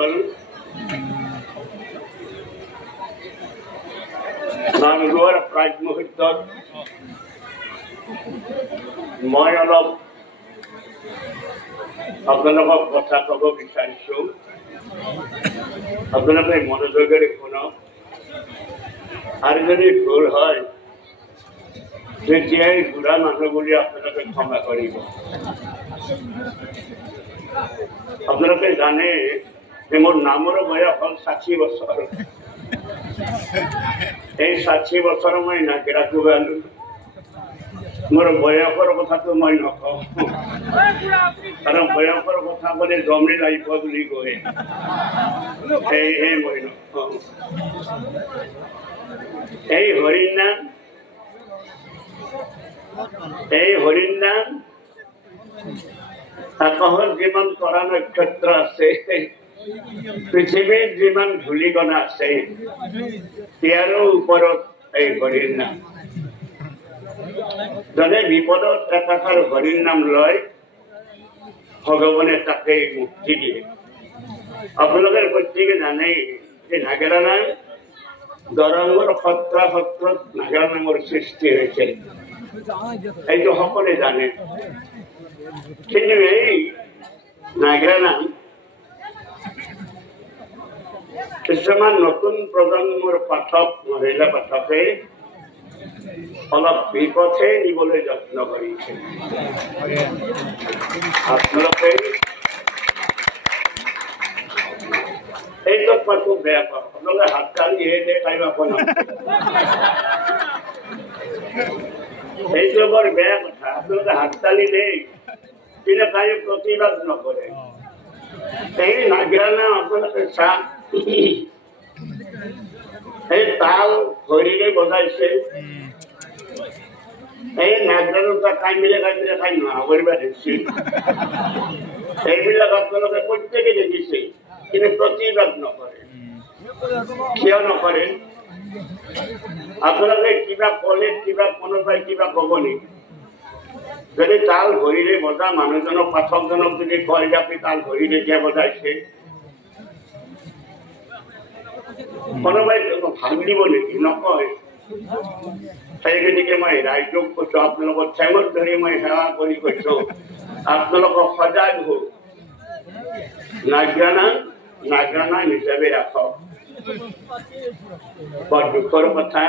সকল নামঘৰ প্ৰাগ মুহূৰ্তত মই অলপ আপোনালোকক কথা ক'ব বিচাৰিছোঁ। আপোনালোকে মনোযোগেৰে শুনক, আৰু যদি ভুল হয় তেতিয়াই বুঢ়া মানুহ বুলি আপোনালোকে ক্ষমা কৰিব। আপোনালোকে জানে যে মোৰ নামৰ বয়স হ'ল 60 বছৰ। এই 60 বছৰ মই নাগৰা কোবালো। মোৰ বয়সৰ কথাটো মই নকওঁ, কাৰণ বয়সৰ কথা ক'লে জমি লাগিব বুলি কয়, সেয়েহে মই নকওঁ। এই হৰিৰ নাম আকাশত যিমান তৰা নক্ষত্ৰ আছে, পৃথিৱীত যিমান ধূলিকণা আছে, ইয়াৰো ওপৰত এই হৰিৰ নাম। জনে বিপদত একাষাৰ হৰিৰ নাম লয়, ভগৱানে তাকেই মুক্তি দিয়ে। আপোনালোকে প্ৰত্যেকে জানেই যে নাগৰা নাম দৰঙৰ সত্ৰত নাগৰা নামৰ সৃষ্টি হৈছে, এইটো সকলোৱে জানে। কিন্তু এই নাগৰা নাম কিছুমান নতুন প্ৰজন্মৰ পাঠক, মহিলা পাঠকে অলপ বিপথে নিবলৈ যত্ন কৰিছে। আপোনালোকে এই তৎপৰটো বেয়া পাওঁ। আপোনালোকে হাত তালিহে যে টাইম আপোনাৰ এইটো বৰ বেয়া কথা। আপোনালোকে হাত তালি দেই, কিন্তু কায়ো প্ৰতিবাদ নকৰে। এই নাগৰা নাম আপোনালোকে চাওক, এই তাল ভৰিৰে বজাইছে। এই নাগৰা দুটা কামিলে খাই নোহোৱা কৰিব ধৰিছে। এইবিলাক আপোনালোকে প্ৰত্যেকে দেখিছে, কিন্তু প্ৰতিবাদ নকৰে। কিয় নকৰে? আপোনালোকে কিবা ক'লে, কিবা কোনোবাই কিবা ক'ব নেকি? যদি তাল ভৰিৰে বজা মানুহজনক, পাঠকজনক যদি কয় যে আপুনি তাল ভৰিৰে কিয় বজাইছে, কোনোবাই ভাল দিব নেকি? নকয়। সেই গতিকে মই ৰাইজক কৈছো, আপোনালোকৰ চেমত ধৰি মই সেৱা কৰি কৈছো, আপোনালোকক সজাগ হওক, নাগৰা নাম হিচাপে ৰাখক। বৰ দুখৰ কথা,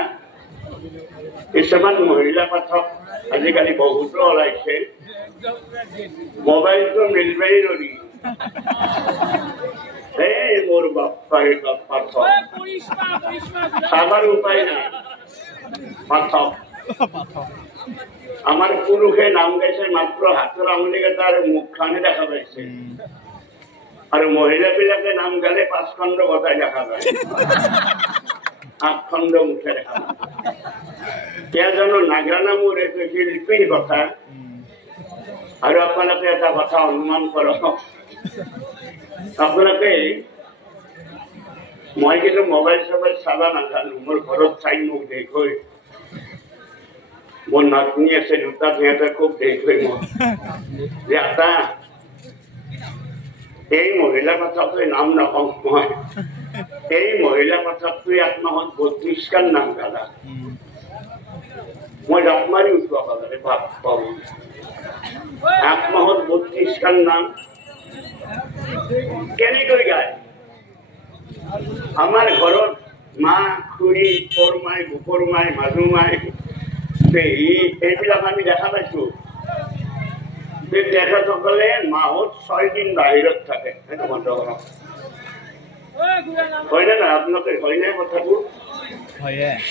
কিছুমান মহিলা পাঠক আজিকালি বহুতো ওলাইছে, মোবাইলটো মিলবেই নৰি। এই মোৰ বাপ্পাৰে পাঠক চাবাৰ উপায় নাই। পাঠক আমাৰ পুৰুষে নাম গাইছে মাত্ৰ হাতৰ আঙুলিকেইটা আৰু মুখখানে দেখা পাইছে, আৰু মহিলাবিলাকে নাম গালে 5 খণ্ড গতাই দেখা পায়, 8 খণ্ড মুখে দেখা পায়। এতিয়া জানো নাগৰা নামৰ এইটো শিল্পীৰ কথা। আৰু আপোনালোকে এটা কথা অনুমান কৰক, আপোনালোকে মই কিন্তু মোবাইল চবাইল চাবা নাজানো, মোৰ ঘৰত চাই মোক দেখুৱাই। মোৰ নাতনি আছে দুটা, সিহঁতে খুব দেখুৱাই মোক যে আটা এই মহিলা পাঠকটোৱে নাম নকওঁ মই, এই মহিলা পাঠকটোৱে 1 মাহত 32 খান নাম গালা। মই জাপ মাৰি উঠোৱা পালে ভাব পাব, 1 মাহত 32 খান নাম কেনেকৈ গায়? আমাৰ ঘৰত মা, খুৰী, পৰমাই, গোপৰমাই, মাজুমাই, পেহী, এইবিলাক আমি দেখা পাইছো। তেখেতসকলে মাহত 6 দিন বাহিৰত থাকে। সেইটো বন্ধ কৰক। হয়নে নহয়? আপোনালোকে হয়নে কথাটো?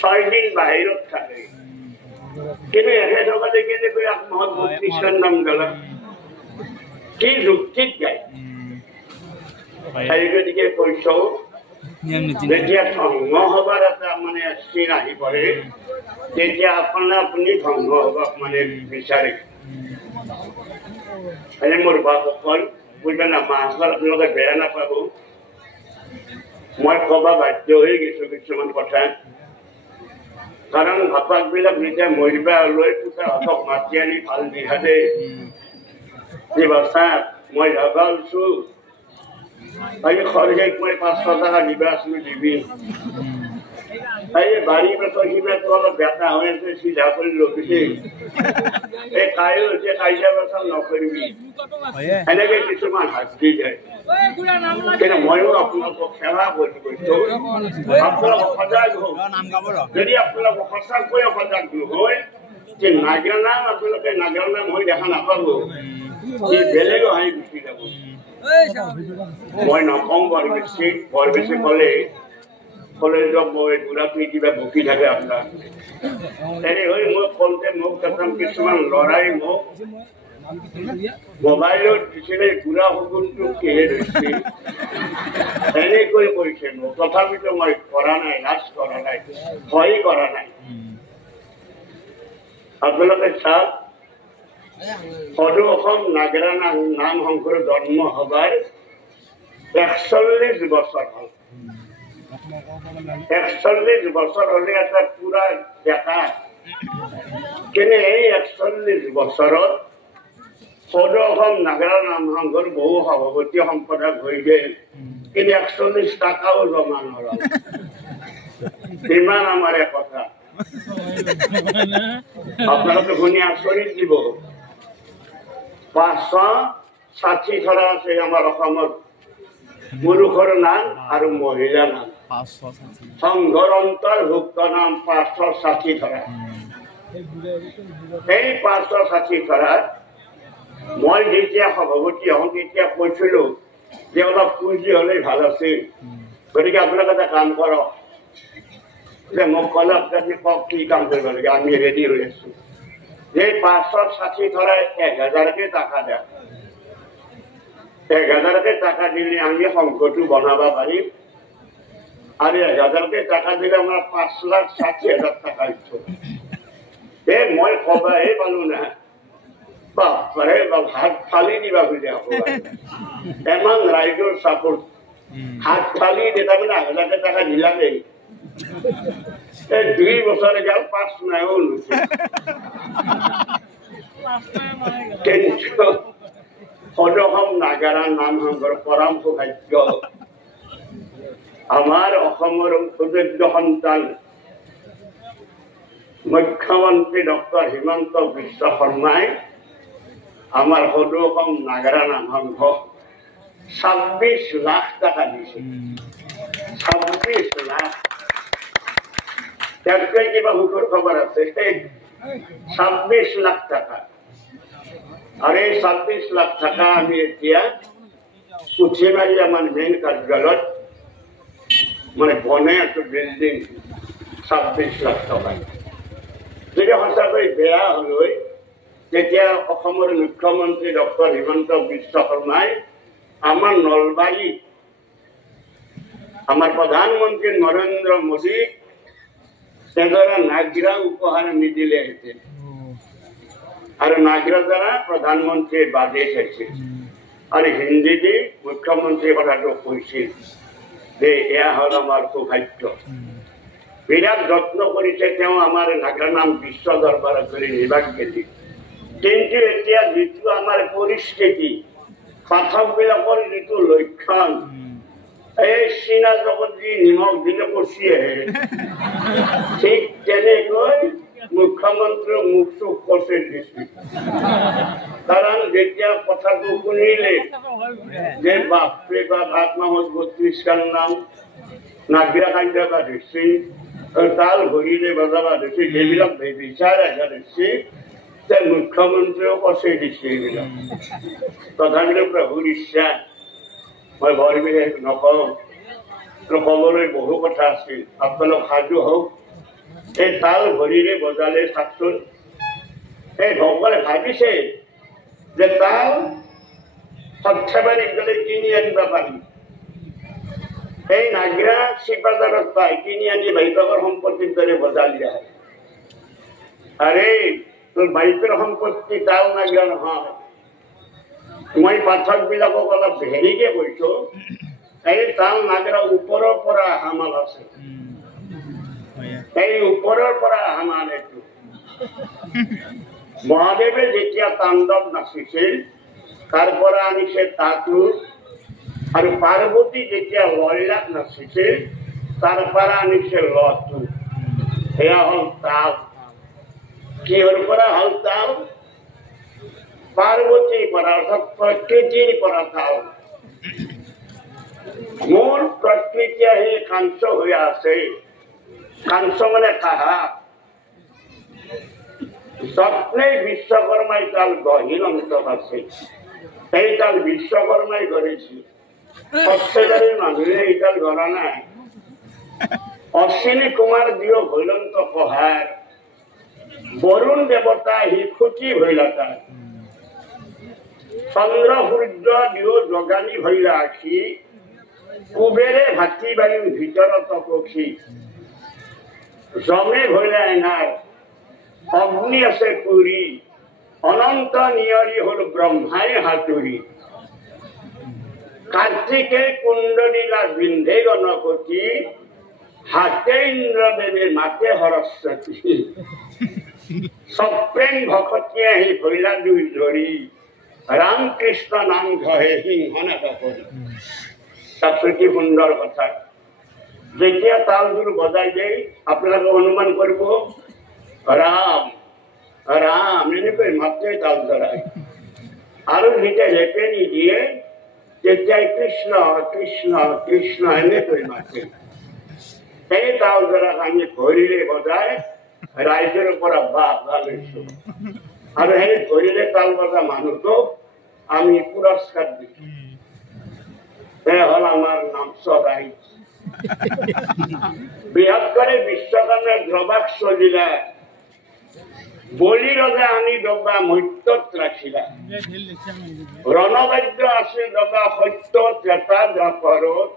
6 দিন বাহিৰত থাকে, কিন্তু এখেতসকলে কেনেকৈ 1 মাহত 32 খান নাম গালা? কি যুক্তিত গায়? সেই গতিকে কৈছো, যেতিয়া ধৰ্ম সভাৰ এটা মানে চিন আহি পৰে, তেতিয়া আপুনি ধৰ্ম সভাক মানে বিচাৰে। মোৰ বাসকল বুজা না, মাসকল আপোনালোকে বেয়া নাপাব, মই কবা বাধ্য হৈ গৈছো কিছুমান কথা। কাৰণ ভাপাকবিলাক যেতিয়া মৰিবা লৈ পুতাহঁতক মাতি আনি ভাল দিহা দে, বাছা মই লগালছো আজি খৰচেক মই 500 টাকা দিবা আছিলো দিবি এই বাড়ি বেচৰ সিমাটো অলপ বেটা হৈ আছে চিধা কৰি ৰখিছে এই কাইল যে কাইজা বেচৰ নকৰিবি এনেকে কিছুমান শাস্তি যায় কিন্তু ময়ো আপোনালোকক সেৱা কৰি গৈছো আপোনালোক সজাগ হওক যদি আপোনালোক সঁচাকৈ সজাগ নহয় যে নাগৰা নাম আপোনালোকে নাগৰা নাম হৈ দেখা নাপাব বেলেগ হাঁহি গুচি যাব মই নকওঁ বৰ বেছি ক'লে কলেজত মই গুড়াটোৱে কিবা বকি থাকে আপোনাৰ এনে হৈ মই কওঁতে মোক প্ৰথম কিছুমান ল'ৰাই মোক মোবাইলত দিছিলে গুড়া শগুনটো কিহে ধৰিছে এনেকৈ কৰিছে মোক তথাপিতো মই কৰা নাই লাজ কৰা নাই ভয় কৰা নাই আপোনালোকে চাওক সদৌ অসম নাগৰা নাম সংঘৰ জন্ম হবাৰ 41 বছৰ হ'ল 41 বছৰ হলে এটা পুৰা ডেকা কিন্তু এই 41 বছৰত সদৌ অসম নাগৰা নাম সংঘৰ বহু সভাপতি সম্পাদক হৈ গেল কিন্তু 41 টাকাও জমা নহল ইমান আমাৰ কথা আপোনালোকে শুনি আচৰিত দিব 560 ধৰা আছে আমাৰ অসমত পুৰুষৰ নাম আৰু মহিলা নাম সংঘৰ অন্তৰ্ভুক্ত নাম 560 ধৰা এই 560 ধৰাত মই যেতিয়া সভাপতি হওঁ তেতিয়া কৈছিলো যে অলপ পুঁজি হলে ভাল আছিল গতিকে আপোনালোকে এটা কাম কৰক যে মোক ক'লে আপুনি কওক কি কাম কৰিব লাগে আমি ৰেডি হৈ আছো যে 560 ধৰা 1000কে টাকা দেয় 1000কে টাকা দিলে আমি সংঘটো বনাব পাৰিম আৰু 1000কে টাকা দিলে আমাৰ 5,60,000 টাকা ইচ্ছু মই কবাহে পালো না বাপৰে হাত ফালি দিবা খুঁজে এমান ৰাইজৰ চাপোৰ্ট হাত ফালি দেতা মানে 1000কে টাকা দিলাগে 2 বছৰে গেল 5 নাইও লৈছে সদৌ অসম নাগৰা নাম সংঘৰ পৰম সৌভাগ্য আমাৰ অসমৰ সুযোগ্য সন্তান মুখ্যমন্ত্ৰী ডক্টৰ হিমন্ত বিশ্ব শৰ্মাই আমাৰ সদৌ অসম নাগৰা নাম সংঘ 26 লাখ টাকা দিছে 26 লাখ त्यातले किंवा हुकूर खबर আছে 26 লাখ টাকা আরে 26 লাখ টাকা আমি এতিয়া উঠিমারি আমার মেইন কার্যালয় মানে বনে একটা বিল্ডিং 26 লাখ টাকা যদি সঁচাকৈ বেয়া হলই তেতিয়া অসমৰ মুখ্যমন্ত্ৰী ডক্টৰ হিমন্ত বিশ্ব শৰ্মাই আমাৰ নলবাৰী আমাৰ প্ৰধানমন্ত্ৰী নৰেন্দ্ৰ মোদী তেদৰা নাগৰা উপহার নিদিলে হেতেন আর নাগরা দ্বারা প্রধানমন্ত্রীর বাদেশ আছে আর হিন্দিতে মুখ্যমন্ত্রী কথাটো কৈছিল যে এয়া হল আমার সৌভাগ্য বিরাট যত্ন করেছে তেও আমার নাগরা নাম বিশ্ব দরবারে করে নিবাক গেলি কিন্তু এতিয়া যেটো আমার পরিস্থিতি পাঠকবিলাকৰ যেটো লক্ষণ এই চীনা জগত যি নিমখ দিলে পচি আহে ঠিক তেনেকৈ মুখ্যমন্ত্ৰী মুখ চুখ কচি দিছে কাৰণ যেতিয়া কথাটো শুনিলে যে বাপৰে বাপ 8 মাহত 32 খান নাম নাগৰা কাণ্ডবা ধৰিছে তাল ভৰিৰে বজাবা ধৰিছে এইবিলাক বিচাৰ আহে ধৰিছে তে মুখ্যমন্ত্ৰীও কচি দিছে এইবিলাক তথাপিতো প্ৰভুৰ ইচ্ছা মই বৰ বিশেষ নকওঁ ক'বলৈ বহু কথা আছিল আপোনালোক সাজু হওক এই তাল ভৰিৰে বজালে চাকচোন এই ভগৱানে ভাবিছে যে তাল সৰ্থেবাৰী গ'লে কিনি আনিব পাৰি এই নাগৰা চিপাজাৰত পাই কিনি আনি বাইকৰ সম্পত্তিৰ দৰে বজালি আহে আৰে তোৰ বাইকৰ সম্পত্তি তাল নাগৰা নহয় মই পাঠকবিলাকক অলপ হেৰিকে কৈছো এই তাল নাগৰা ওপৰৰ পৰা অহা মাল আছে এই ওপৰৰ পৰা অহা মাল এইটো মহাদেৱে যেতিয়া তাণ্ডৱ নাচিছিল তাৰ পৰা আনিছে তাকলু আৰু পাৰ্বতী যেতিয়া লয়লাক নাচিছিল তাৰ পৰা আনিছে লটো সেয়া হ'ল তাল কিহৰ পৰা হ'ল তাল পাৰ্বতীৰ পৰা অৰ্থাৎ প্ৰকৃতিৰ পৰা তাল মূল প্ৰকৃতি আহি কাঞ্চ হৈ আছে কাঞ্চ মানে কাহা যত্নে বিশ্বকৰ্মাই তাল গহীন অন্তত আছে এই তাল বিশ্বকৰ্মাই গঢ়িছে সত্যবাদী মানুহে এই তাল গঢ়া নাই অশ্বিনী কুমাৰ দিও ভৈলন্ত কহাৰ বৰুণ দেৱতা আহি খুটি ভৈলতা চন্দ্ৰ সূৰ্য দিও জগানী ভৈলা আখি কুবেৰে ভাতি বায়ুৰ ভিতৰত পক্ষী জমে ভৈলা এঙাৰ অগ্নি আছে পুৰী অনন্ত নিয়ৰি হল ব্ৰহ্মাই হাতুৰী কাৰ্তিকে কুণ্ডলীলা বিন্ধে গণপতি হাতে ইন্দ্ৰদেৱে মাতে সৰস্বতী সপ্ৰেম ভকতি আহি ভৈলা দুই ধৰি ৰাম কৃষ্ণ নাম ঘহে সিংহ নাটকৰি কি সুন্দৰ কথা যেতিয়া তালযোৰ বজাই দিয়ে আপোনালোকে অনুমান কৰিব ৰাম ৰাম এনেকৈ মাতে তাল ধৰাই আৰু যেতিয়া লেপেনি দিয়ে তেতিয়াই কৃষ্ণ কৃষ্ণ কৃষ্ণ এনেকৈ মাতে এই তাল ধৰাক আমি ভৰিৰে বজাই ৰাইজৰ পৰা বাহ লৈছো আৰু সেই ভৰিৰে তাল বজা মানুহটোক আমি পুৰস্কাৰ দিছো হল আমার নাম সদাই বৃহৎ করে বিশ্বকর্মে দ্রবাক চলিলা বলি রজা আনি ডবা মত্যত রাখিলা রণবাদ্য আছে ডবা সত্য ত্ৰেতা দ্বাপৰত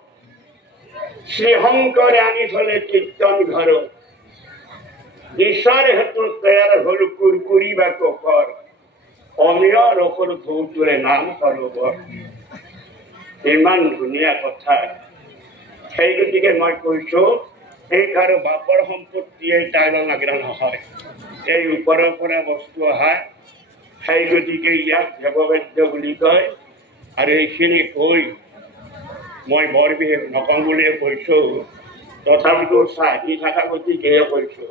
শ্রীশঙ্করে আনি থলে কীর্তন ঘর ঈশ্বর হেতু তৈয়ার হল কুরকুরি বা কোকর অমিয় রকর ধৌতুরে নাম সরোবর ইমান ধুনীয়া কথা সেই গতিকে মই কৈছো এই কাৰো বাপৰ সম্পত্তিয়ে তাইৰ নাগৰা নহয় এই ওপৰৰ পৰা বস্তু অহা সেই গতিকে ইয়াক দেৱবাদ্য বুলি কয় আৰু এইখিনি কৈ মই বৰ বিশেষ নকওঁ বুলিয়ে কৈছো তথাপিতো চাহি থকা গতিকে কৈছো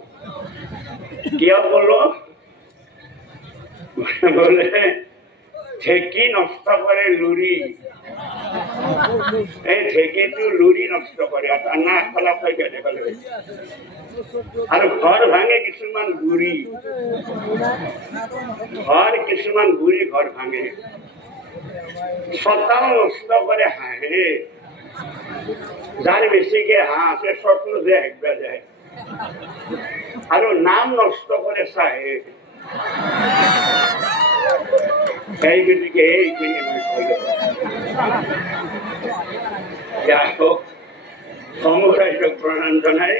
কিয় কলো বোলে ঢেঁকী নষ্ট কৰে লুৰি এই ঢেঁকীটো লুৰি নষ্ট কৰে নাক ফলা আৰু ঘৰ ভাঙে কিছুমান গুৰি ঘৰ ভাঙে ছটাও নষ্ট কৰে হাঁহে যাৰ বেছিকে হাঁহ আছে স্বপ্ন যে হেকবা যায় আৰু নাম নষ্ট কৰে চাহে সেই গতিকে এইখিনি মই কৈ সমগ্ৰ ৰাইজক প্ৰণাম জনাই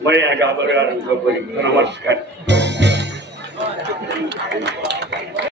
মই গাবলৈ আৰম্ভ কৰিম নমস্কাৰ